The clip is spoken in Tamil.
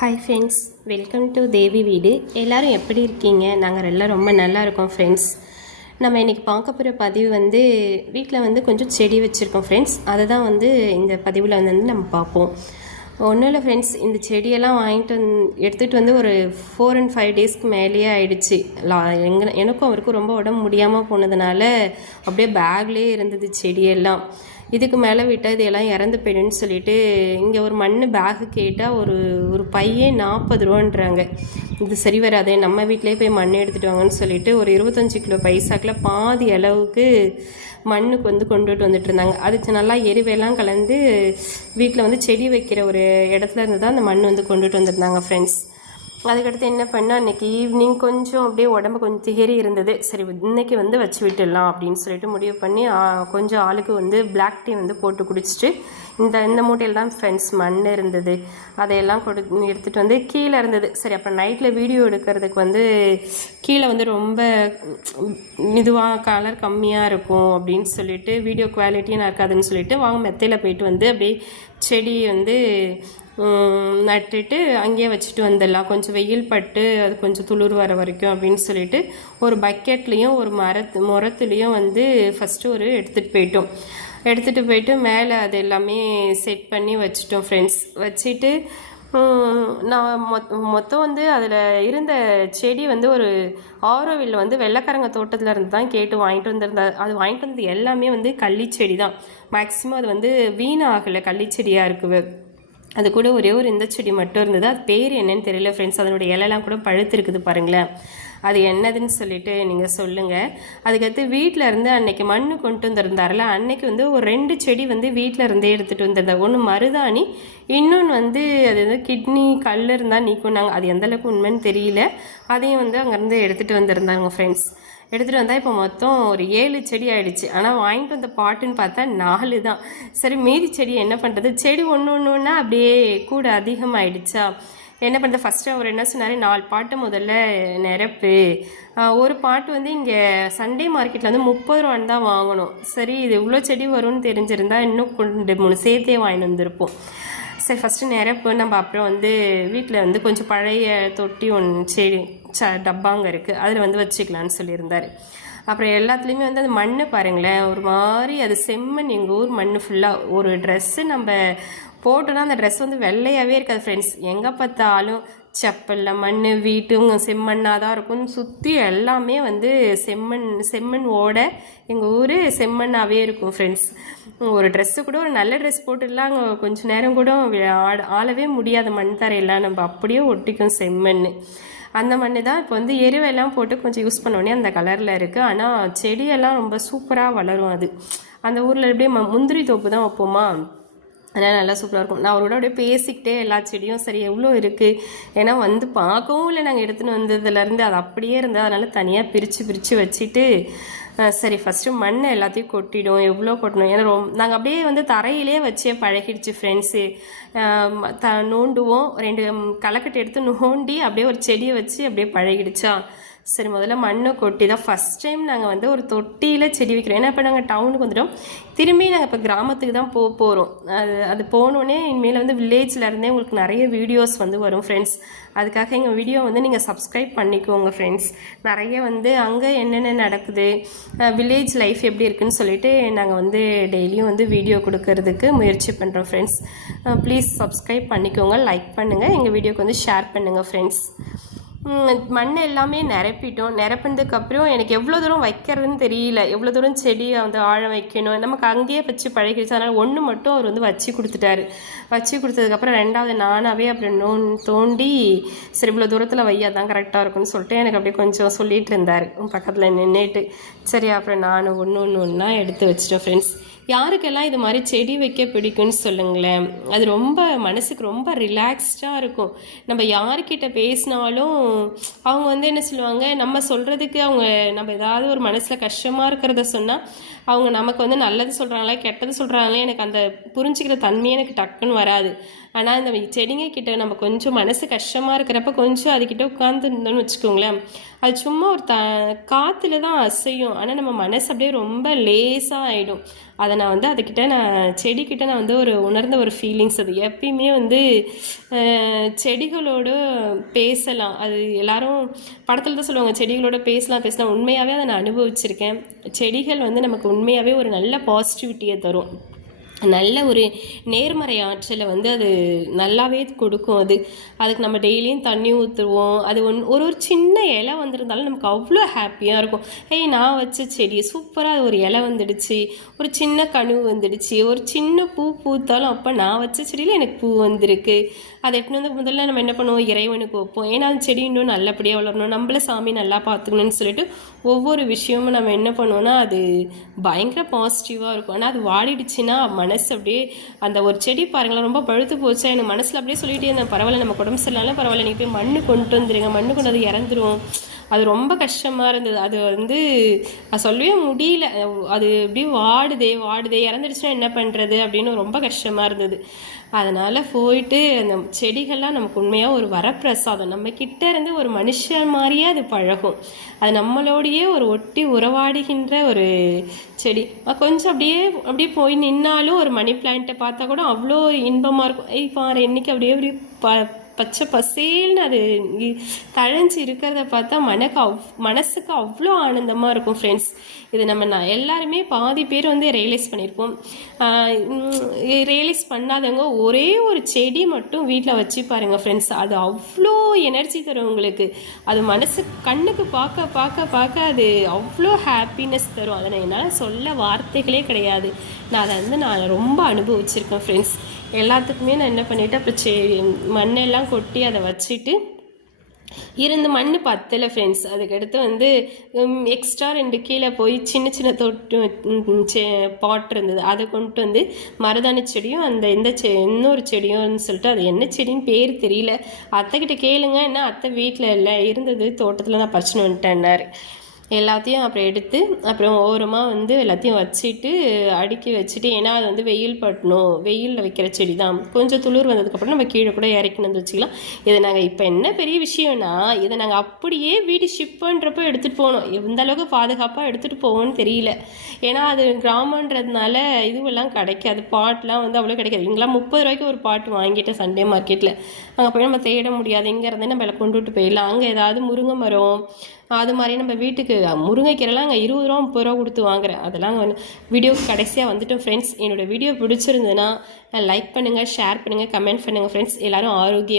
ஹாய் ஃப்ரெண்ட்ஸ், வெல்கம் டு தேவி வீடு. எல்லோரும் எப்படி இருக்கீங்க? நாங்கள் எல்லாம் ரொம்ப நல்லா இருக்கோம் ஃப்ரெண்ட்ஸ். நம்ம இன்றைக்கி பார்க்க போகிற பதிவு வீட்டில் கொஞ்சம் செடி வச்சுருக்கோம் ஃப்ரெண்ட்ஸ். அதை தான் இந்த பதிவில் நம்ம பார்ப்போம். ஒன்றும் இல்லை ஃப்ரெண்ட்ஸ், இந்த செடியெல்லாம் வாங்கிட்டு எடுத்துகிட்டு ஒரு 4 and 5 டேஸ்க்கு மேலேயே ஆயிடுச்சு. எனக்கும் அவருக்கும் ரொம்ப உடம்பு முடியாமல் போனதுனால அப்படியே பேக்லேயே இருந்தது செடியெல்லாம். இதுக்கு மேலே விட்டால் இது எல்லாம் இறந்து போயிடுன்னு சொல்லிட்டு இங்கே ஒரு மண் பேகு கேட்டால் ஒரு பையே 40 ரூபான்றாங்க. இது சரி வராது, நம்ம வீட்டிலே போய் மண் எடுத்துகிட்டு வாங்கன்னு சொல்லிட்டு ஒரு 25 கிலோ பைசாக்கில் பாதி அளவுக்கு மண்ணுக்கு கொண்டுட்டு வந்துட்டு இருந்தாங்க. அதுக்கு நல்லா எருவெல்லாம் கலந்து வீட்டில் செடி வைக்கிற ஒரு இடத்துல இருந்து தான் அந்த மண் கொண்டுட்டு வந்துருந்தாங்க ஃப்ரெண்ட்ஸ். அதுக்கடுத்து என்ன பண்ணால் அன்றைக்கி ஈவினிங் கொஞ்சம் அப்படியே உடம்பு கொஞ்சம் திகறி இருந்தது. சரி, இன்றைக்கி வச்சு விட்டுடலாம் அப்படின்னு சொல்லிட்டு முடிவு பண்ணி கொஞ்சம் ஆளுக்கு பிளாக் டீ போட்டு குடிச்சிட்டு இந்த மூட்டையில் தான் ஃப்ரெண்ட்ஸ் மண் இருந்தது. அதையெல்லாம் எடுத்துகிட்டு கீழே இருந்தது. சரி, அப்புறம் நைட்டில் வீடியோ எடுக்கிறதுக்கு கீழே ரொம்ப இதுவாக கலர் கம்மியாக இருக்கும் அப்படின்னு சொல்லிட்டு வீடியோ குவாலிட்டியும் இருக்காதுன்னு சொல்லிட்டு வாங்க மெத்தையில் போயிட்டு அப்படியே செடி நட்டுட்டு அங்கேயே வச்சுட்டு வந்துடலாம், கொஞ்சம் வெயில் பட்டு அது கொஞ்சம் துளிர் வர வரைக்கும் அப்படின்னு சொல்லிட்டு ஒரு பக்கெட்லேயும் ஒரு முரத்துலேயும் ஃபஸ்ட்டு எடுத்துகிட்டு போயிட்டு மேலே அது எல்லாமே செட் பண்ணி வச்சுட்டோம் ஃப்ரெண்ட்ஸ். வச்சுட்டு நான் மொத்தம் அதில் இருந்த செடி ஒரு ஆரோவில் வெள்ளைக்காரங்க தோட்டத்தில் இருந்து தான் கேட்டு வாங்கிட்டு வந்திருந்தேன். அது வாங்கிட்டு வந்தது எல்லாமே கள்ளிச்செடி தான். மேக்ஸிமம் அது வீணாகலை, கள்ளிச்செடியாக இருக்குது. அது கூட ஒரே ஒரு இந்த செடி மட்டும் இருந்தது. அது பேர் என்னன்னு தெரியல ஃப்ரெண்ட்ஸ். அதனுடைய இலையெல்லாம் கூட பழுத்திருக்குது பாருங்களேன். அது என்னதுன்னு சொல்லிட்டு நீங்கள் சொல்லுங்கள். அதுக்கடுத்து வீட்டில் இருந்து அன்னைக்கு மண் கொண்டு வந்திருந்தார்ல, அன்னைக்கு ஒரு 2 செடி வீட்டில் இருந்தே எடுத்துகிட்டு வந்திருந்தார். ஒன்று மருதாணி, இன்னொன்று அது கிட்னி கல் இருந்தால் நீக்குனாங்க. அது எந்தளவுக்கு உண்மைன்னு தெரியல. அதையும் அங்கேருந்து எடுத்துகிட்டு வந்திருந்தாங்க ஃப்ரெண்ட்ஸ். எடுத்துகிட்டு வந்தால் இப்போ மொத்தம் ஒரு 7 செடி ஆகிடுச்சு. ஆனால் வாங்கிட்டு வந்த பாட்டுன்னு பார்த்தா 4 தான். சரி, மீதி செடி என்ன பண்ணுறது? செடி ஒன்று அப்படியே கூட அதிகமாகிடுச்சா என்ன பண்ணுறது? ஃபஸ்ட்டு அவர் என்ன சொன்னார், 4 பாட்டு முதல்ல நிரப்பு. ஒரு பாட்டு இங்கே சண்டே மார்க்கெட்டில் 30 ரூபான்னு தான் வாங்கணும். சரி, இது இவ்வளோ செடி வரும்னு தெரிஞ்சிருந்தா இன்னும் 2-3 சேர்த்தே வாங்கிட்டு வந்திருப்போம். சரி, ஃபஸ்ட்டு நிரப்பு. நம்ம அப்புறம் வீட்டில் கொஞ்சம் பழைய தொட்டி ஒன்று செடி டப்பாங்க இருக்குது, அதில் வச்சுக்கலான்னு சொல்லியிருந்தார். அப்புறம் எல்லாத்துலேயுமே அந்த மண் பாருங்களேன், ஒரு மாதிரி அது செம்மண். எங்கள் ஊர் மண் ஃபுல்லாக ஒரு ட்ரெஸ்ஸு நம்ம போட்டோன்னா அந்த ட்ரெஸ் வெள்ளையாகவே இருக்காது ஃப்ரெண்ட்ஸ். எங்கே பார்த்தாலும் செப்பலில் மண், வீட்டுங்க செம்மண்ணாக தான் இருக்கும். சுற்றி எல்லாமே செம்மண் ஓட எங்கள் ஊர் செம்மண்ணாகவே இருக்கும் ஃப்ரெண்ட்ஸ். ஒரு ட்ரெஸ்ஸு கூட ஒரு நல்ல ட்ரெஸ் போட்டுடலாம், அங்கே கொஞ்சம் நேரம் கூட ஆளவே முடியாத மண் தரையெல்லாம் நம்ம அப்படியே ஒட்டிக்கும் செம்மண். அந்த மண் தான் இப்போ எருவெல்லாம் போட்டு கொஞ்சம் யூஸ் பண்ணோடனே அந்த கலரில் இருக்குது. ஆனால் செடியெல்லாம் ரொம்ப சூப்பராக வளரும். அது அந்த ஊரில் அப்படியே முந்திரி தோப்பு தான் வைப்போமா, அதனால் நல்லா சூப்பராக இருக்கும். நான் அவரோட அப்படியே பேசிக்கிட்டே எல்லா செடியும் சரி எவ்வளோ இருக்குது, ஏன்னா பார்க்கவும் இல்லை, நாங்கள் எடுத்துன்னு வந்ததுலேருந்து அது அப்படியே இருந்தால் அதனால் தனியாக பிரித்து வச்சுட்டு சரி ஃபஸ்ட்டு மண்ணை எல்லாத்தையும் கொட்டிடும். எவ்வளோ கொட்டணும், ஏன்னா நாங்கள் அப்படியே தரையிலே வச்சே பழகிடுச்சு ஃப்ரெண்ட்ஸு. நோண்டுவோம், 2 களைக்கட்டு எடுத்து நோண்டி அப்படியே ஒரு செடியை வச்சு அப்படியே பழகிடுச்சா. சரி, முதல்ல மண்ணை கொட்டி தான் ஃபஸ்ட் டைம் நாங்கள் ஒரு தொட்டியில் செடி வைக்கிறோம். ஏன்னா இப்போ நாங்கள் டவுனுக்கு வந்துட்டோம், திரும்பி நாங்கள் இப்போ கிராமத்துக்கு தான் போகிறோம். அது போனோடனே இனிமேல் வில்லேஜில் இருந்தே உங்களுக்கு நிறைய வீடியோஸ் வரும் ஃப்ரெண்ட்ஸ். அதுக்காக எங்கள் வீடியோ நீங்கள் சப்ஸ்கிரைப் பண்ணிக்கோங்க ஃப்ரெண்ட்ஸ். நிறைய அங்கே என்னென்ன நடக்குது, வில்லேஜ் லைஃப் எப்படி இருக்குன்னு சொல்லிட்டு நாங்கள் டெய்லியும் வீடியோ கொடுக்கறதுக்கு முயற்சி பண்ணுறோம் ஃப்ரெண்ட்ஸ். ப்ளீஸ் சப்ஸ்கிரைப் பண்ணிக்கோங்க, லைக் பண்ணுங்கள், எங்கள் வீடியோக்கு ஷேர் பண்ணுங்கள் ஃப்ரெண்ட்ஸ். மண் எல்லாமே நிரப்பினதுக்கப்புறம் எனக்கு எவ்வளோ தூரம் வைக்கிறதுன்னு தெரியல, எவ்வளோ தூரம் செடியை ஆழம் வைக்கணும். நமக்கு அங்கேயே வச்சு பழகிடுச்சு. அதனால் ஒன்று மட்டும் அவர் வச்சு கொடுத்துட்டாரு. வச்சு கொடுத்ததுக்கப்புறம் 2வது நானாகவே அப்புறம் தோண்டி சரி இவ்வளோ தூரத்தில் வையாதான் கரெக்டாக இருக்கும்னு சொல்லிட்டு எனக்கு அப்படியே கொஞ்சம் சொல்லிகிட்டு இருந்தார் பக்கத்தில் நின்றுட்டு. சரி, அப்புறம் நான் ஒன்றா எடுத்து வச்சிட்டேன் ஃப்ரெண்ட்ஸ். யாருக்கெல்லாம் இது மாதிரி செடி வைக்க பிடிக்கும்னு சொல்லுங்களேன். அது ரொம்ப மனசுக்கு ரொம்ப ரிலாக்ஸ்டாக இருக்கும். நம்ம யார்கிட்ட பேசினாலும் அவங்க என்ன சொல்லுவாங்க, நம்ம சொல்கிறதுக்கு நம்ம ஏதாவது ஒரு மனசில் கஷ்டமாக இருக்கிறத சொன்னால் அவங்க நமக்கு நல்லது சொல்கிறாங்களா கெட்டது சொல்கிறாங்களே, எனக்கு அந்த புரிஞ்சுக்கிற தன்மையே எனக்கு டக்குன்னு வராது. ஆனால் இந்த செடிங்க கிட்ட நம்ம கொஞ்சம் மனசு கஷ்டமாக இருக்கிறப்ப கொஞ்சம் அதுக்கிட்ட உட்காந்துருந்தோம்னு வச்சுக்கோங்களேன், அது சும்மா ஒரு காற்றுல தான் அசையும், ஆனால் நம்ம மனசு அப்படியே ரொம்ப லேசாக ஆகிடும். அதை நான் வந்து நான் செடிக்கிட்ட நான் வந்து ஒரு உணர்ந்த ஒரு ஃபீலிங்ஸ். அது எப்பயுமே வந்து செடிகளோடு பேசலாம். அது எல்லாரும் படத்தில் தான் சொல்லுவாங்க செடிகளோட பேசலாம். உண்மையாகவே அதை நான் அனுபவிச்சிருக்கேன். செடிகள் வந்து நமக்கு உண்மையாகவே ஒரு நல்ல பாசிட்டிவிட்டியை தரும். நல்ல ஒரு நேர்மறை ஆற்றலை வந்து அது நல்லாவே கொடுக்கும். அதுக்கு நம்ம டெய்லியும் தண்ணி ஊற்றுவோம். அது ஒரு சின்ன இலை வந்திருந்தாலும் நமக்கு அவ்வளோ ஹாப்பியாக இருக்கும். நான் வச்ச செடி சூப்பராக ஒரு இலை வந்துடுச்சு, ஒரு சின்ன கனவு வந்துடுச்சு, ஒரு சின்ன பூ பூத்தாலும் அப்போ நான் வச்ச செடியில் எனக்கு பூ வந்திருக்கு. அதை எப்படி வந்து முதல்ல நம்ம என்ன பண்ணுவோம், இறைவனுக்கு வைப்போம். ஏன்னா அந்த செடி இன்னும் நல்லபடியாக வளரணும், நம்மள சாமி நல்லா பார்த்துக்கணும்னு சொல்லிட்டு ஒவ்வொரு விஷயமும் நம்ம என்ன பண்ணுவோம்னா அது பயங்கர பாசிட்டிவாக இருக்கும். ஆனால் அது வாடிடுச்சுன்னா மனசு அப்படியே அந்த ஒரு செடி பாருங்களேன் ரொம்ப பழுத்து போச்சா, எனக்கு மனசில் அப்படியே சொல்லிகிட்டே இருந்தேன், பரவாயில்ல நம்ம உடம்பு சரியில்லைனாலும் பரவாயில்ல, நீங்கள் போய் மண்ணு கொண்டு வந்துடுங்க, மண்ணு கொண்டு வந்து இறந்துரும். அது ரொம்ப கஷ்டமாக இருந்தது. அது வந்து அது சொல்லவே முடியல, அது அப்படியே வாடுதே இறந்துடுச்சுன்னா என்ன பண்ணுறது அப்படின்னு ரொம்ப கஷ்டமாக இருந்தது. அதனால் போயிட்டு அந்த செடிகள்லாம் நமக்கு உண்மையாக ஒரு வரப்பிரசாதம். நம்ம கிட்ட இருந்து ஒரு மனுஷன் மாதிரியே அது பழகும். அது நம்மளோடையே ஒரு ஒட்டி உறவாடுகின்ற ஒரு செடி. கொஞ்சம் அப்படியே போய் நின்னாலும் ஒரு மணி பிளான்ட்டை பார்த்தா கூட அவ்வளோ இன்பமாக இருக்கும். பாரு இன்னைக்கு அப்படியே பச்சை பசேல்னு அது தழைஞ்சி இருக்கிறத பார்த்தா மனசுக்கு அவ்வளோ ஆனந்தமாக இருக்கும் ஃப்ரெண்ட்ஸ். இது நம்ம எல்லாருமே பாதி பேர் வந்து ரியலைஸ் பண்ணியிருப்போம். ரியலைஸ் பண்ணாதவங்க ஒரே ஒரு செடி மட்டும் வீட்டில் வச்சு பாருங்கள் ஃப்ரெண்ட்ஸ். அது அவ்வளோ எனர்ஜி தரும் உங்களுக்கு. அது மனசு கண்ணுக்கு பார்க்க அது அவ்வளோ ஹாப்பினஸ் தரும். அதை என்னால் சொல்ல வார்த்தைகளே கிடையாது. நான் ரொம்ப அனுபவிச்சிருக்கேன் ஃப்ரெண்ட்ஸ். எல்லாத்துக்குமே நான் என்ன பண்ணிவிட்டேன், அப்புறம் மண்ணெல்லாம் கொட்டி அதை வச்சுட்டு இருந்த மண் பத்தலை ஃப்ரெண்ட்ஸ். அதுக்கடுத்து வந்து எக்ஸ்ட்ரா 2 கீழே போய் சின்ன தொட்டு பாட் இருந்தது, அதை கொண்டு வந்து மருதாணி செடியும் இன்னொரு செடியும்னு சொல்லிட்டு அது என்ன செடின்னு பேர் தெரியல, அத்தைக்கிட்ட கேளுங்க, என்ன அத்தை வீட்டில் இல்லை இருந்தது தோட்டத்தில் நான் பறிச்சுன்னு வந்துட்டேன்னாரு. எல்லாத்தையும் அப்புறம் எடுத்து அப்புறம் ஓரமாக வந்து எல்லாத்தையும் வச்சுட்டு அடுக்கி வச்சுட்டு, ஏன்னா அது வந்து வெயில் பட்டணும், வெயிலில் வைக்கிற செடி தான், கொஞ்சம் துளிர் வந்ததுக்கப்புறம் நம்ம கீழே கூட இறக்கின்னு வந்து வச்சுக்கலாம். இதை நாங்கள் இப்போ என்ன பெரிய விஷயம்னா, இதை நாங்கள் அப்படியே வீடு ஷிப் பண்ணுறப்போ எடுத்துகிட்டு போகணும். எந்த அளவுக்கு பாதுகாப்பாக எடுத்துகிட்டு போவோன்னு தெரியல. ஏன்னா அது கிராமன்றதுனால இதுவெல்லாம் கிடைக்காது, பாட்லாம் வந்து அவ்வளோ கிடைக்காது. இங்கெல்லாம் 30 ரூபாய்க்கு ஒரு பாட்டு வாங்கிட்டேன் சண்டே மார்க்கெட்டில். அங்கே போய் நம்ம தேட முடியாது, இங்கே இருந்தே நம்ம கொண்டுட்டு போயிடலாம். அங்கே ஏதாவது முருங்கை மரம் அது மாதிரி நம்ம வீட்டுக்கு முருங்கைக்கீரைலாம் அங்கே 20 ரூபா 30 ரூபா கொடுத்து வாங்குறேன். அதெல்லாம் வீடியோக்கு கடைசியாக வந்துட்டோம் ஃப்ரெண்ட்ஸ். என்னோடய வீடியோ பிடிச்சிருந்ததுன்னா லைக் பண்ணுங்கள், ஷேர் பண்ணுங்கள், கமெண்ட் பண்ணுங்கள் ஃப்ரெண்ட்ஸ். எல்லோரும் ஆரோக்கியம்